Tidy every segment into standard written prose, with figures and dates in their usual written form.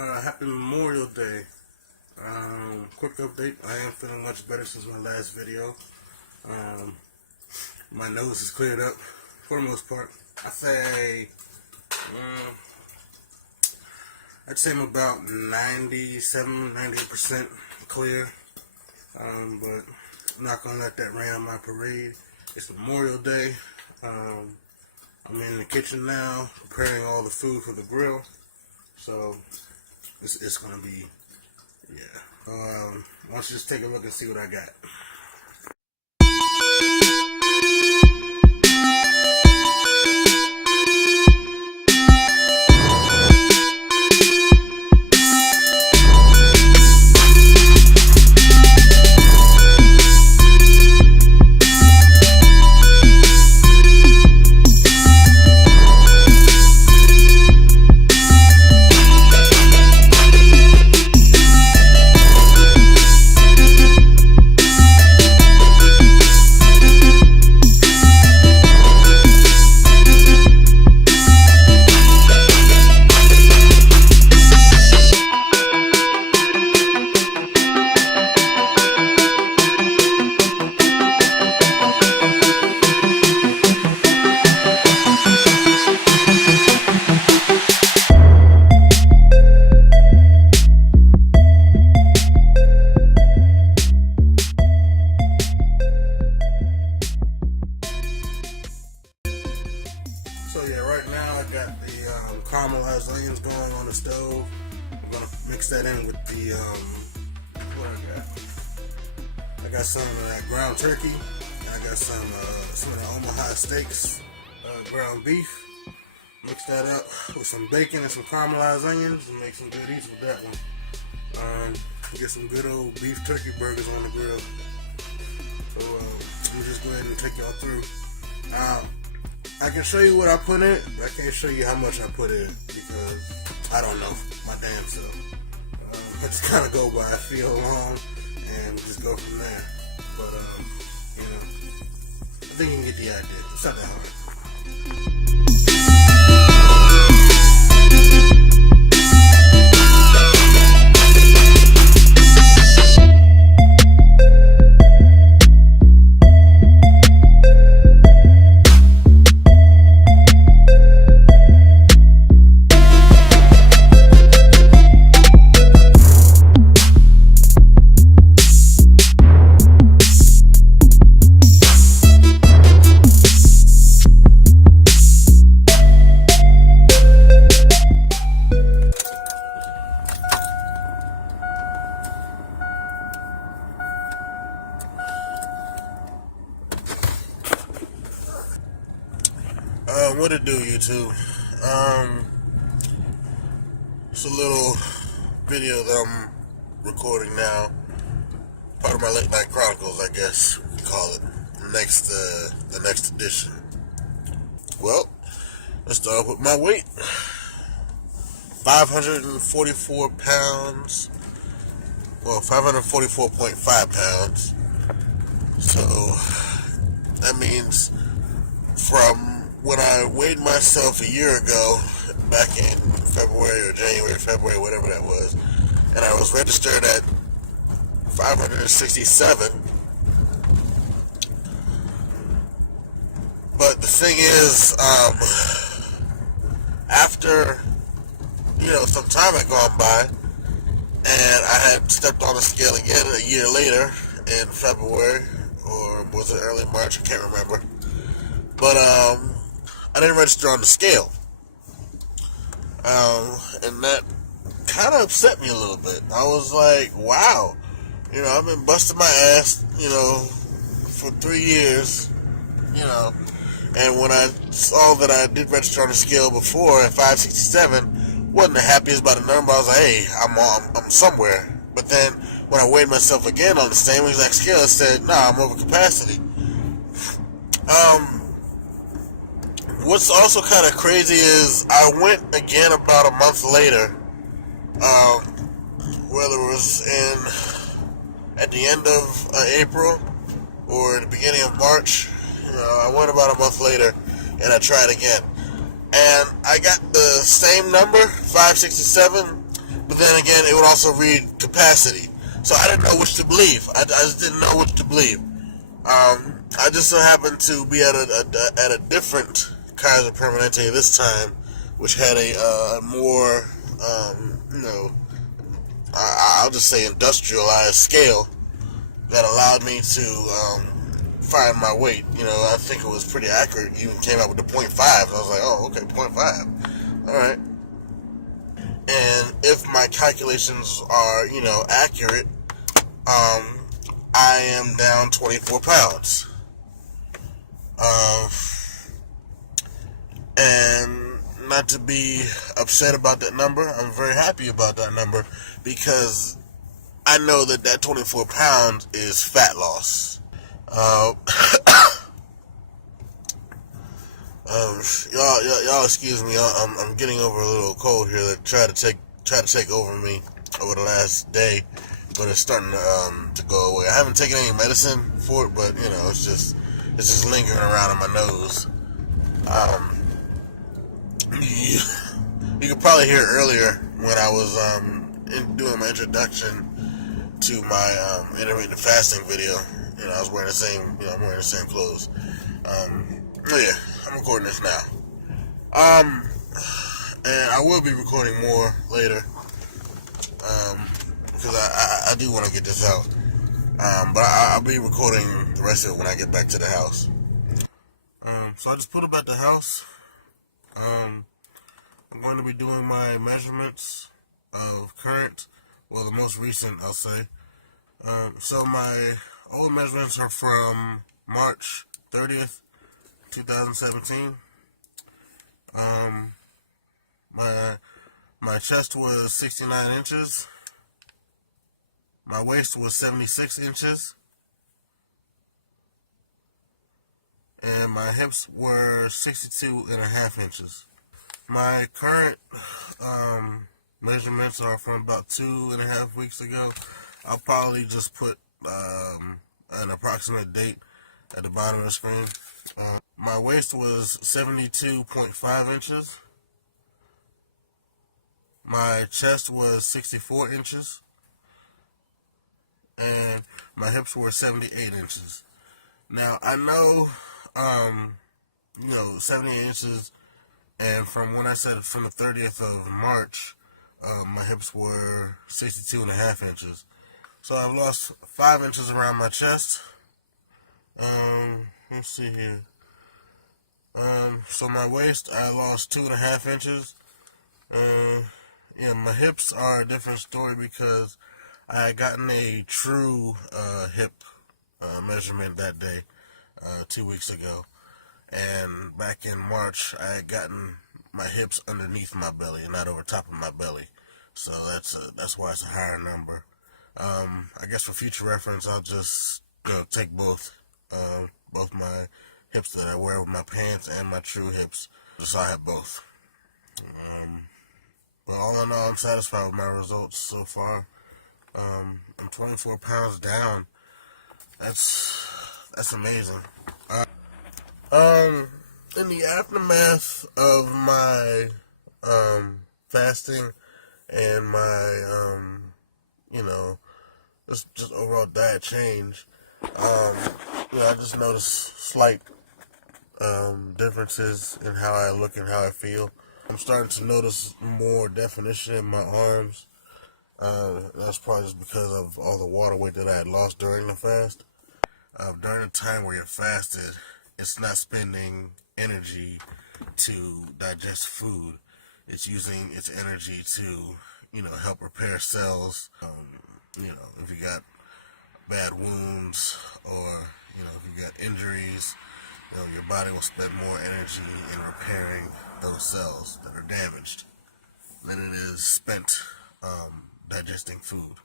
Happy Memorial Day. Quick update. I am feeling much better since my last video. My nose is cleared up for the most part. I'd say I'm about 98% clear. But I'm not gonna let that rain on my parade. It's Memorial Day. I'm in the kitchen now, preparing all the food for the grill. So it's gonna be, yeah. Why don't you just take a look and see what I got. So yeah, right now I got the caramelized onions going on the stove. I'm gonna mix that in with the what I got some of that ground turkey, and I got some of the Omaha steaks, ground beef. Mix that up with some bacon and some caramelized onions and make some good eats with that one. Get some good old beef turkey burgers on the grill. So let me just go ahead and take y'all through. I can show you what I put in it, but I can't show you how much I put in because I don't know my damn self. I just kind of go by feel along and just go from there. But I think you can get the idea. It's not that hard. What it do, YouTube? It's a little video that I'm recording now. Part of my late night Chronicles, I guess we call it. The next edition. Well, let's start with my weight. 544 pounds. Well, 544.5 pounds. So that means from when I weighed myself a year ago, back in February or January, February, whatever that was, and I was registered at 567. But the thing is, after, some time had gone by, and I had stepped on the scale again a year later in February, or was it early March? I can't remember. But, I didn't register on the scale, and that kind of upset me a little bit. I was like, wow, I've been busting my ass, for 3 years, and when I saw that I did register on the scale before at 567, wasn't the happiest about the number. I was like, hey, I'm somewhere. But then when I weighed myself again on the same exact scale, it said, nah, I'm over capacity. What's also kind of crazy is I went again about a month later, whether it was at the end of April or the beginning of March. I went about a month later and I tried again. And I got the same number, 567, but then again, it would also read capacity. So I didn't know which to believe. I just didn't know which to believe. I just so happened to be at a different Kaiser Permanente this time, which had a more, I'll just say industrialized scale that allowed me to find my weight. I think it was pretty accurate. Even came out with the 0.5. I was like, oh, okay, 0.5. All right. And if my calculations are, accurate, I am down 24 pounds. And not to be upset about that number, I'm very happy about that number because I know that 24 pounds is fat loss. Y'all excuse me. I'm getting over a little cold here that tried to take over me over the last day, but it's starting to go away. I haven't taken any medicine for it, but it's just lingering around in my nose. You could probably hear earlier when I was doing my introduction to my intermittent fasting video. I was wearing the same, I'm wearing the same clothes. Yeah, I'm recording this now. And I will be recording more later, because I do want to get this out. But I'll be recording the rest of it when I get back to the house. So I just put up at the house. I'm going to be doing my measurements of current, well, the most recent, I'll say. So my old measurements are from March 30th, 2017. My chest was 69 inches. My waist was 76 inches. And my hips were 62 and a half inches. My current measurements are from about 2.5 weeks ago. I'll probably just put an approximate date at the bottom of the screen. My waist was 72.5 inches. My chest was 64 inches. And my hips were 78 inches. Now, I know, 78 inches, and from when I said from the 30th of March, my hips were 62 and a half inches. So I've lost 5 inches around my chest. Let's see here. So my waist, I lost 2.5 inches. My hips are a different story because I had gotten a true hip measurement that day, 2 weeks ago. And back in March, I had gotten my hips underneath my belly and not over top of my belly. So that's why it's a higher number. I guess for future reference, I'll just take both my hips that I wear with my pants and my true hips, just so I have both. But all in all, I'm satisfied with my results so far. I'm 24 pounds down. That's amazing. In the aftermath of my fasting and my just overall diet change, I just noticed slight differences in how I look and how I feel. I'm starting to notice more definition in my arms. That's probably just because of all the water weight that I had lost during the fast. During the time where you're fasted, it's not spending energy to digest food. It's using its energy to, help repair cells. If you got bad wounds or, if you got injuries, your body will spend more energy in repairing those cells that are damaged than it is spent digesting food.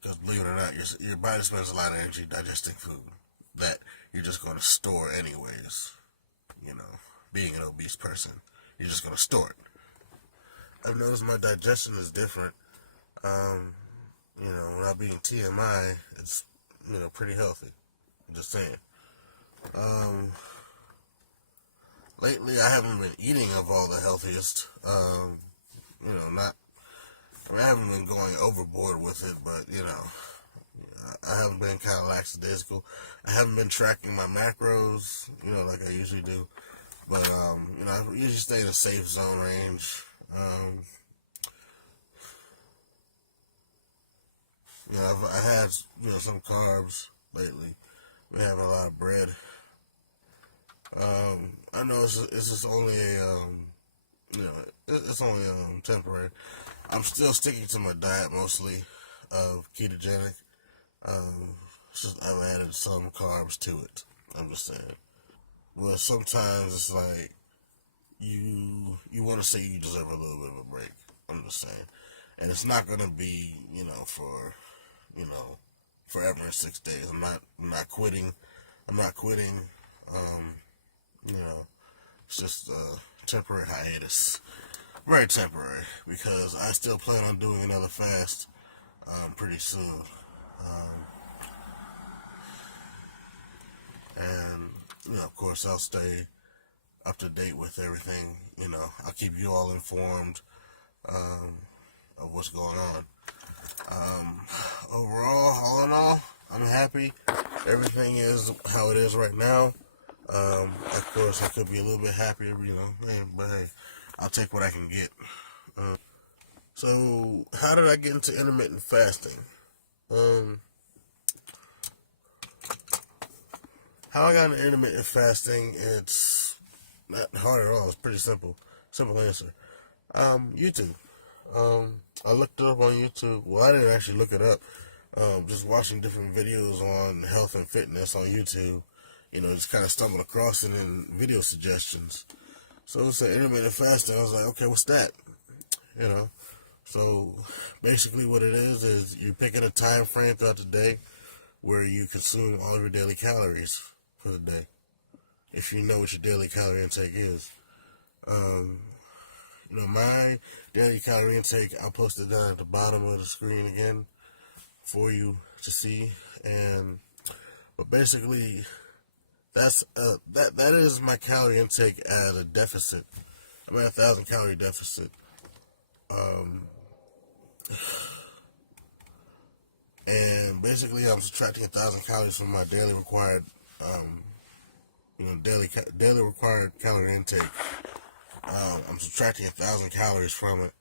Because believe it or not, your body spends a lot of energy digesting food that you're just going to store anyways. Being an obese person, you're just going to store it. I've noticed my digestion is different. Without being TMI, it's, pretty healthy. I'm just saying. Lately I haven't been eating of all the healthiest. I mean, I haven't been going overboard with it, but I haven't been kind of lackadaisical. I haven't been tracking my macros, like I usually do. But I usually stay in a safe zone range. I had some carbs lately. Been having a lot of bread. I know it's just only it's only temporary. I'm still sticking to my diet mostly of ketogenic. It's just I've added some carbs to it. I'm just saying. Well, sometimes it's like you want to say you deserve a little bit of a break. I'm just saying, and it's not gonna be for forever in 6 days. I'm not quitting. I'm not quitting. Um, it's just a temporary hiatus. Very temporary, because I still plan on doing another fast pretty soon. And of course, I'll stay up to date with everything. I'll keep you all informed of what's going on. Overall, all in all, I'm happy. Everything is how it is right now. Of course, I could be a little bit happier, but hey, I'll take what I can get. So, how did I get into intermittent fasting? How I got into intermittent fasting, it's not hard at all. It's pretty simple. Simple answer. YouTube. I looked it up on YouTube. Well, I didn't actually look it up. Just watching different videos on health and fitness on YouTube. Just kind of stumbled across it in video suggestions. So it's an intermittent fasting. I was like, okay, what's that? So basically what it is you're picking a time frame throughout the day where you consume all of your daily calories for the day. If you know what your daily calorie intake is. My daily calorie intake, I'll post it down at the bottom of the screen again for you to see. But basically, that is my calorie intake at a deficit. I'm at 1,000 calorie deficit. And basically, I'm subtracting 1,000 calories from my daily required, daily required calorie intake. I'm subtracting 1,000 calories from it,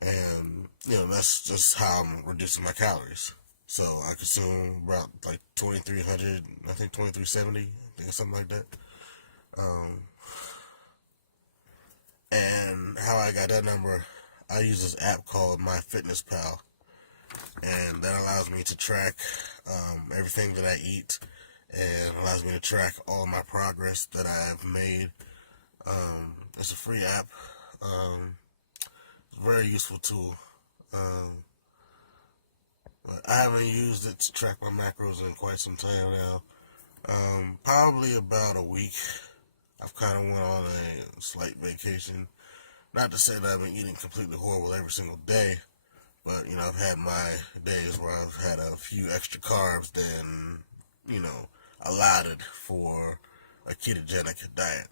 and that's just how I'm reducing my calories. So I consume about like 2,300, I think 2,370, I think something like that. And how I got that number, I use this app called MyFitnessPal, and that allows me to track everything that I eat, and allows me to track all my progress that I've made. It's a free app. It's a very useful tool. But I haven't used it to track my macros in quite some time now. Probably about a week. I've kind of went on a slight vacation. Not to say that I've been eating completely horrible every single day, but I've had my days where I've had a few extra carbs than allotted for a ketogenic diet.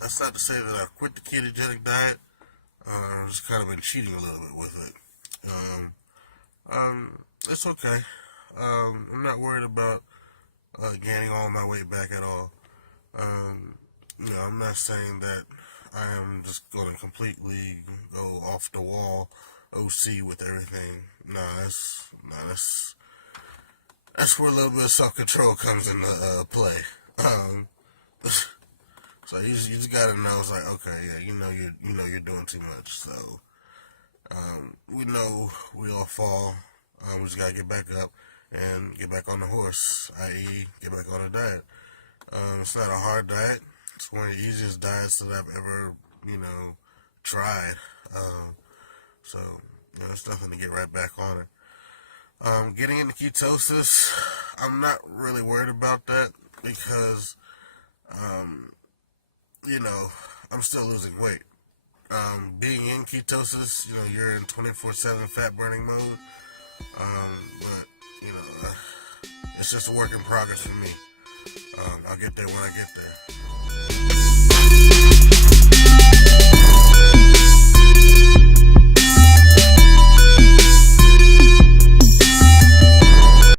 That's not to say that I've quit the ketogenic diet. I've just kind of been cheating a little bit with it. It's okay. I'm not worried about gaining all my weight back at all. I'm not saying that I am just going to completely go off the wall OC with everything. That's where a little bit of self-control comes into play. So you just gotta know, it's like, okay, yeah, you're doing too much. So we know we all fall. We just gotta get back up and get back on the horse, i.e., get back on the diet. It's not a hard diet. It's one of the easiest diets that I've ever, tried. So it's nothing to get right back on it. Getting into ketosis, I'm not really worried about that because, I'm still losing weight. Being in ketosis, you're in 24/7 fat burning mode. But it's just a work in progress for me. I'll get there when I get there.